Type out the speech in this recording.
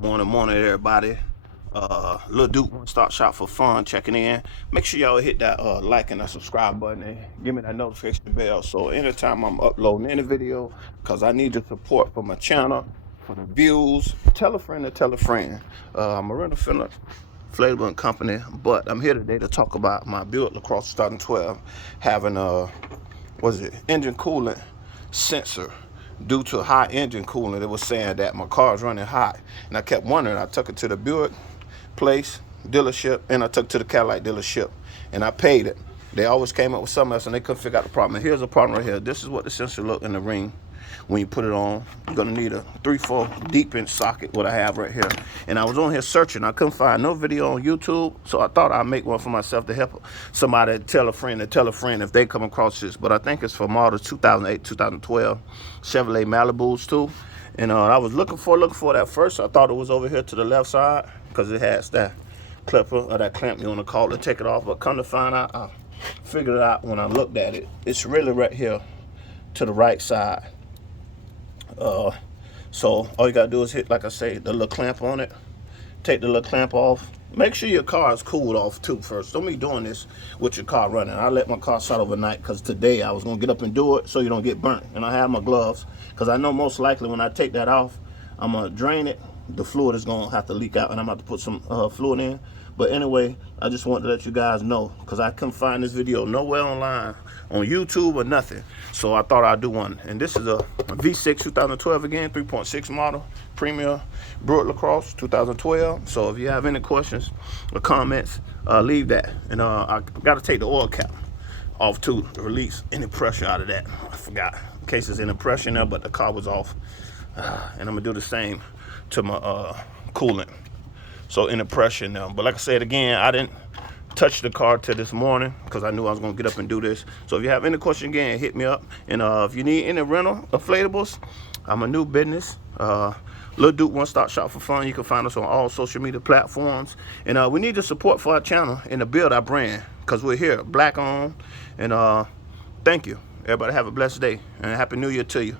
Morning, everybody. Lil Duke, one stop shop for fun, checking in. Make sure y'all hit that like and that subscribe button and give me that notification bell so anytime I'm uploading any video, because I need the support for my channel, for the views. Tell a friend to tell a friend. I'm a Rental Inflatable company, but I'm here today to talk about my Buick LaCrosse 2012 having engine coolant sensor. Due to high engine coolant, it was saying that my car's running hot, and I kept wondering. I took it to the Buick place dealership, and I took it to the Cadillac dealership, and I paid it. They always came up with something else, and they couldn't figure out the problem. And here's the problem right here. This is what the sensor look in the ring when you put it on. You're gonna need a 3/4 deep inch socket, what I have right here. And I was on here searching, I couldn't find no video on YouTube, so I thought I'd make one for myself to help somebody tell a friend if they come across this. But I think it's for models 2008, 2012 Chevrolet Malibus too. And I was looking for it at first. I thought it was over here to the left side because it has that clipper or that clamp you want to call it, take it off. But come to find out, I figured it out when I looked at it. It's really right here to the right side. So all you gotta do is hit, like I say, the little clamp on it. Take the little clamp off. Make sure your car is cooled off too first. Don't be doing this with your car running. I let my car sit overnight because today I was gonna get up and do it so you don't get burnt. And I have my gloves because I know most likely when I take that off, I'm gonna drain it. The fluid is gonna have to leak out, and I'm about to put some fluid in. But anyway, I just wanted to let you guys know because I couldn't find this video nowhere online, on YouTube or nothing. So I thought I'd do one. And this is a V6 2012 again, 3.6 model, Premier Buick LaCrosse 2012. So if you have any questions or comments, leave that. And I got to take the oil cap off too to release any pressure out of that. I forgot in case there's any pressure in there, but the car was off. And I'm gonna do the same to my coolant. So any pressure in there. But like I said again, I didn't touch the car till this morning because I knew I was gonna get up and do this. So if you have any question again, hit me up. And if you need any rental inflatables, I'm a new business. Lil Duke, one stop shop for fun. You can find us on all social media platforms. And we need the support for our channel and to build our brand because we're here, black owned. And thank you. Everybody have a blessed day and happy new year to you.